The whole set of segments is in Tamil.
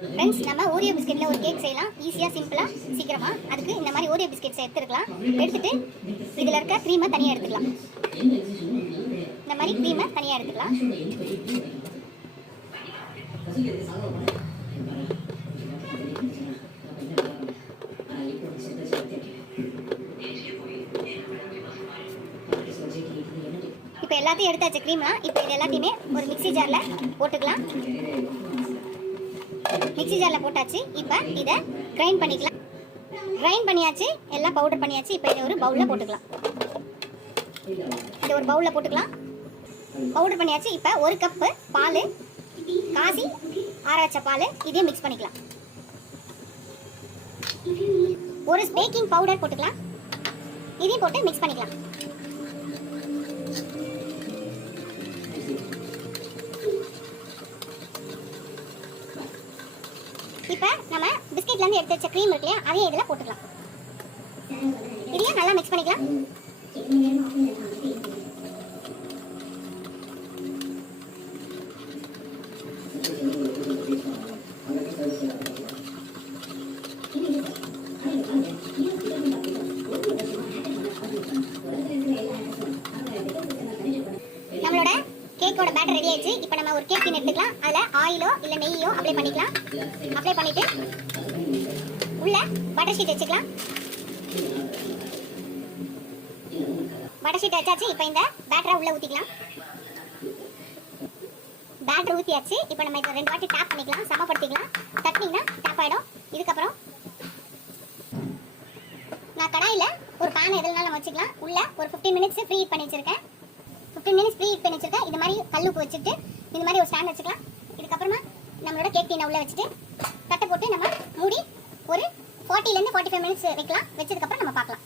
ஃப்ரெண்ட்ஸ், நம்ம ஓரியோ பிஸ்கெட்டில் ஒரு கேக் செய்யலாம். ஈஸியாக, சிம்பிளாக, சீக்கிரமாக. அதுக்கு இந்த மாதிரி ஓரியோ பிஸ்கெட்ஸை எடுத்துக்கலாம். எடுத்துகிட்டு இதில் இருக்க க்ரீமை தனியாக எடுத்துக்கலாம். இந்த மாதிரி க்ரீமை தனியாக எடுத்துக்கலாம். இப்போ எல்லாத்தையும் எடுத்தாச்சு க்ரீம்லாம். இப்போ இது எல்லாத்தையுமே ஒரு மிக்ஸி ஜாரில் போட்டுக்கலாம். மிக்ஸி ஜாரில் போட்டாச்சு. இப்போ இதை கிரைண்ட் பண்ணிக்கலாம். கிரைண்ட் பண்ணியாச்சு, எல்லாம் பவுடர் பண்ணியாச்சு. இப்போ இதை ஒரு பவுலில் போட்டுக்கலாம். இதை ஒரு பவுலில் போட்டுக்கலாம். பவுடர் பண்ணியாச்சு. இப்போ ஒரு கப்பு பால், காசி ஆற வச்ச பால், இதையும் மிக்ஸ் பண்ணிக்கலாம். ஒரு பேக்கிங் பவுடர் போட்டுக்கலாம். இதையும் போட்டு மிக்ஸ் பண்ணிக்கலாம். இப்போ நம்ம பிஸ்கெட்லேருந்து எடுத்து வச்ச க்ரீம் இருக்கு இல்லையா, அதையும் இதில் போட்டுக்கலாம். இதையும் நல்லா மிக்ஸ் பண்ணிக்கலாம். நம்மளோட கேக்கோட பேட்டர் ரெடி ஆயிடுச்சு. இப்போ நம்ம ஒரு கேக் டின் எடுத்துக்கலாம். அதில் ஆயிலோ இல்லை நெய்யோ அப்ளை பண்ணிக்கலாம். அப்ளை பண்ணிட்டு உள்ள பட்டர் ஷீட் வச்சுக்கலாம். பட்டர் ஷீட் வச்சாச்சு. இப்போ இந்த பேட்டரை உள்ள ஊற்றிக்கலாம். பேட்டர் ஊற்றியாச்சு. இப்போ நம்ம இதை 2 வாட்டி டேப் பண்ணிக்கலாம், சமப்படுத்திக்கலாம். தட்டினீங்கன்னா டேப் ஆகிடும். இதுக்கப்புறம் நான் கடாயில் ஒரு பேன் எதுனாலும் வச்சுக்கலாம். உள்ள ஒரு 15 மினிட்ஸ் ஃப்ரீ ஹீட் பண்ணி வச்சிருக்கேன். 15 மினிட்ஸ் ஃப்ரீ ஹீட் பண்ணி வச்சிருக்கேன். இது மாதிரி கல்லுப்பு வச்சுட்டு இந்த மாதிரி ஒரு ஸ்டாண்ட் வச்சுக்கலாம். இதுக்கப்புறமா நம்மளோட கேக் டீனை உள்ள வச்சுட்டு தட்டை போட்டு நம்ம மூடி ஒரு 40லேருந்து 45 மினிட்ஸ் வைக்கலாம். வச்சதுக்கப்புறம் நம்ம பார்க்கலாம்.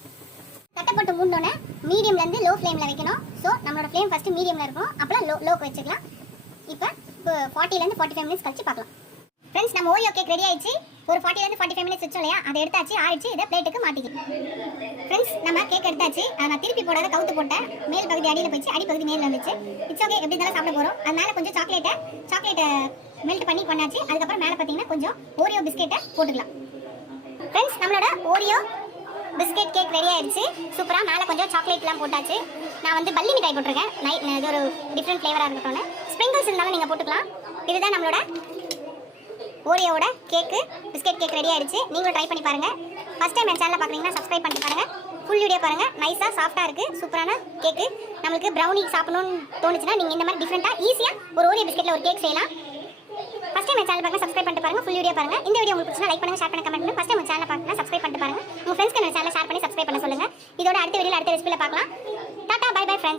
தட்டை போட்டு மூடனோடனே மீடியம்லேருந்து லோ ஃப்ளேமில் வைக்கணும். ஸோ நம்மளோட ஃப்ளேம் ஃபஸ்ட்டு மீடியமில் இருக்கும், அப்புறம் லோக்கு வச்சுக்கலாம். இப்போ 40லேருந்து 45 மினிட்ஸ் கழிச்சு பார்க்கலாம். ஃப்ரெண்ட்ஸ், நம்ம ஓரியோ கேக் ரெடி ஆயிடுச்சு. ஒரு 40லேருந்து 45 மினிட்ஸ் வச்சோம் இல்லையா, அதை எடுத்தாச்சு, ஆயிடுச்சு. இதை பிளேட்டுக்கு மாட்டிக்கலாம். ஃப்ரெண்ட்ஸ், நம்ம கேக் எடுத்தாச்சு. நான் திருப்பி போடாத கவுத்து போட்டேன். மேல் பகுதி அடியில் போயிடுச்சு, அடிப்பகுதி மேலே வந்துச்சு. இட்ஸ் ஓகே, எப்படி இருந்தாலும் சாப்பிட போகிறோம். அது மேலே கொஞ்சம் சாக்லேட்டை மெல்ட் பண்ணாச்சு. அதுக்கப்புறம் மேலே பார்த்தீங்கன்னா கொஞ்சம் ஓரியோ பிஸ்கெட்டை போட்டுக்கலாம். ஃப்ரெண்ட்ஸ், நம்மளோட ஓரியோ பிஸ்கெட் கேக் ரெடி ஆயிடுச்சு. சூப்பராக மேலே கொஞ்சம் சாக்லேட்லாம் போட்டாச்சு. நான் வந்து பல்லி மிட்டாய் போட்டிருக்கேன். இது ஒரு டிஃப்ரெண்ட் ஃப்ளேவராக இருக்கட்டும்னு. ஸ்ப்ரிங்கிள்ஸ் இருந்தாலும் நீங்கள் போட்டுக்கலாம். இதுதான் நம்மளோட ஓரியோவோட கேக்கு பிஸ்கெட் கேக் ரெடி ஆயிடுச்சு. நீங்களும் ட்ரை பண்ணி பாருங்கள். ஃபஸ்ட் டைம் என் சேனலில் பார்க்குறீங்கன்னா சப்ஸ்கிரைப் பண்ணி பாருங்கள். ஃபுல் வீடியோ பாருங்கள். நைஸாக சாஃப்ட்டாக இருக்குது. சூப்பரான கேக்கு. நம்மளுக்கு ப்ரௌனி சாப்பிடணும்னு தோணுச்சுன்னா நீங்கள் இந்த மாதிரி டிஃப்ரெண்ட்டாக ஈஸியாக ஒரு ஓரியோ பிஸ்கெட்டில் ஒரு கேக் செய்யலாம். ஃபஸ்ட் டைம் என் சேனல் பார்க்க சப்ஸ்கிரைப் பண்ணிட்டு பாருங்கள். ஃபுல் வீடியோ பாருங்கள். இந்த வீடியோ உங்களுக்கு பிடிச்சா லைக் பண்ணுங்கள், ஷேர் பண்ணுங்கள், கமெண்ட் பண்ணுங்கள். ஃபஸ்ட் டைம் என் சேனல் பார்க்கணும் சப்ஸ்கிரைப் பண்ணிட்டு பாருங்கள். உங்கள் ஃப்ரெண்ட்ஸ்க்கு என் சேனலை ஷேர் பண்ணி சப்ஸ்கிரைப் பண்ண சொல்லுங்கள். இதோட அடுத்த வீடியோவில் அடுத்த ரெசிபியில் பார்க்கலாம். Ta-ta, bye bye friends.